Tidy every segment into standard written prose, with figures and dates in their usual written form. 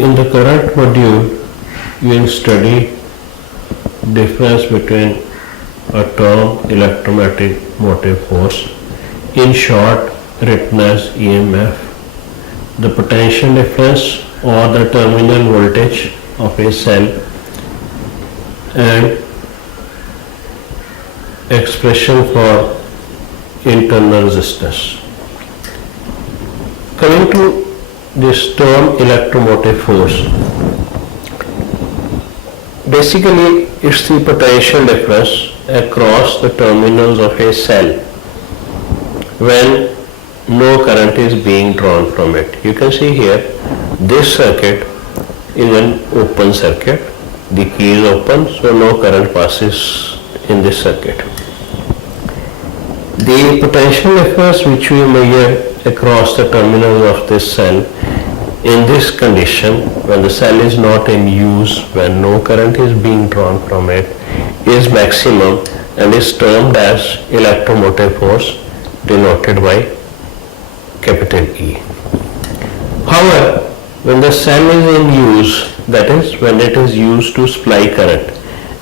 In the current module, you will study difference between a term electromotive force, in short written as EMF, the potential difference or the terminal voltage of a cell, and expression for internal resistance. Coming to this term electromotive force, basically it's the potential difference across the terminals of a cell when no current is being drawn from it. You can see here this circuit is an open circuit, the key is open, so no current passes in this circuit. The potential difference which we measure across the terminals of this cell in this condition, when the cell is not in use, when no current is being drawn from it, is maximum and is termed as electromotive force, denoted by capital E. However, when the cell is in use, that is when it is used to supply current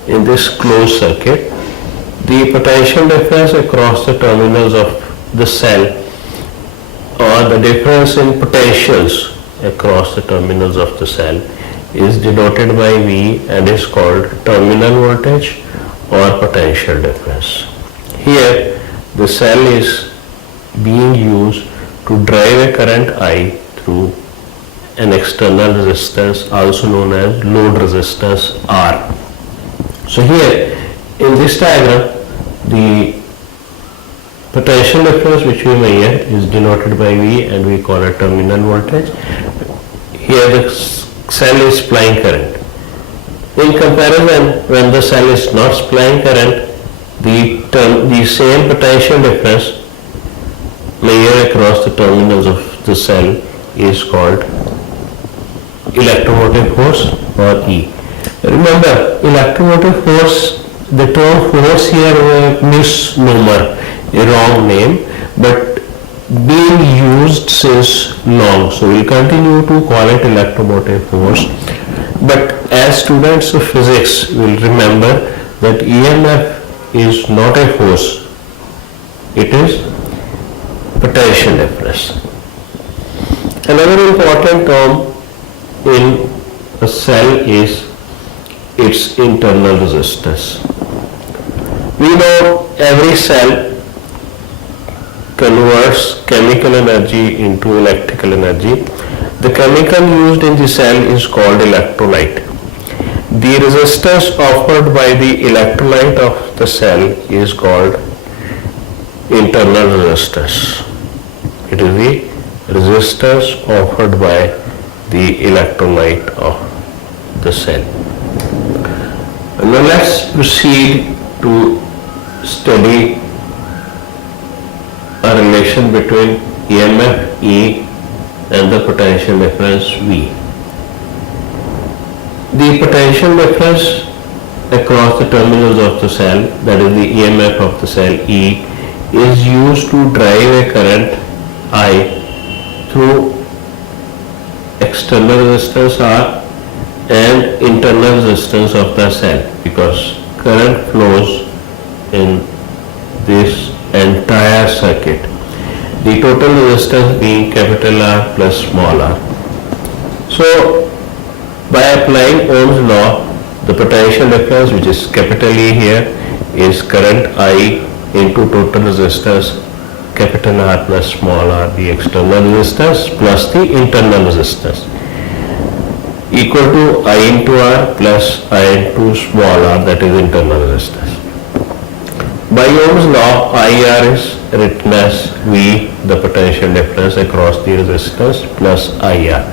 in this closed circuit, the potential difference across the terminals of the cell, or the difference in potentials across the terminals of the cell, is denoted by V and is called terminal voltage or potential difference. Here the cell is being used to drive a current I through an external resistance, also known as load resistance R. So here in this diagram, the potential difference which we measure is denoted by V and we call it terminal voltage. Here the cell is supplying current. In comparison, when the cell is not supplying current, the same potential difference measured across the terminals of the cell is called electromotive force or E. Remember, electromotive force, the term force here is a misnomer, a wrong name, but being used since long, so we'll continue to call it electromotive force. But as students of physics will remember that EMF is not a force, it is potential difference. Another important term in a cell is its internal resistance. We know every cell converts chemical energy into electrical energy. The chemical used in the cell is called electrolyte. The resistance offered by the electrolyte of the cell is called internal resistance. It is the resistance offered by the electrolyte of the cell. Now let's proceed to study a relation between EMF E and the potential difference V. The potential difference across the terminals of the cell, that is the EMF of the cell E, is used to drive a current I through external resistance R and internal resistance of the cell, because current flows in this entire circuit, the total resistance being capital R plus small r. So by applying Ohm's law, the potential difference, which is capital E here, is current I into total resistance capital R plus small r, the external resistance plus the internal resistance, equal to I into R plus I into small r, that is internal resistance. By Ohm's law, IR is written as V, the potential difference across the resistance, plus IR.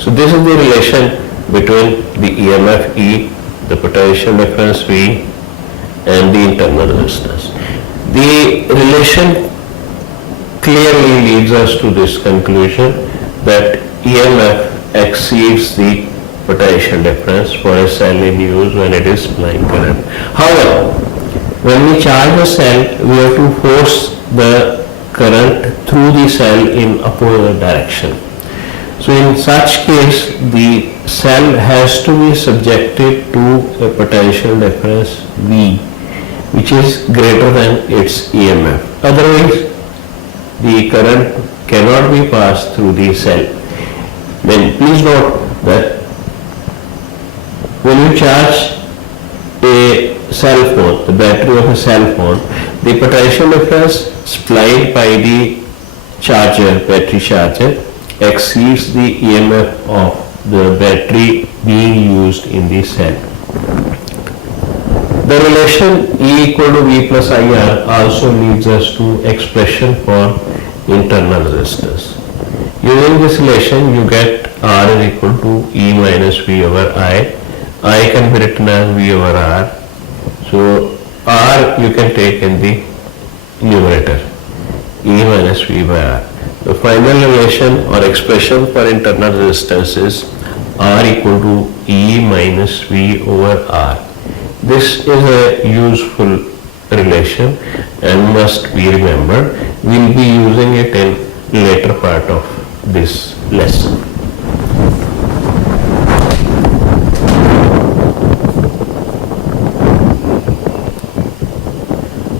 So this is the relation between the EMF E, the potential difference V, and the internal resistance. The relation clearly leads us to this conclusion that EMF exceeds the potential difference for a cell in use when it is supplying current. However, when we charge a cell, we have to force the current through the cell in opposite direction. So in such case, the cell has to be subjected to a potential difference V, which is greater than its EMF. Otherwise, the current cannot be passed through the cell. Then please note that when you charge a cell phone, the battery of a cell phone, the potential difference supplied by the charger, battery charger, exceeds the EMF of the battery being used in the cell. The relation E equal to V plus IR also leads us to expression for internal resistors. Using this relation, you get R is equal to E minus V over I. I can be written as V over R. So R you can take in the numerator, E minus V by R. The final relation or expression for internal resistance is R equal to E minus V over R. This is a useful relation and must be remembered. We will be using it in later part of this lesson.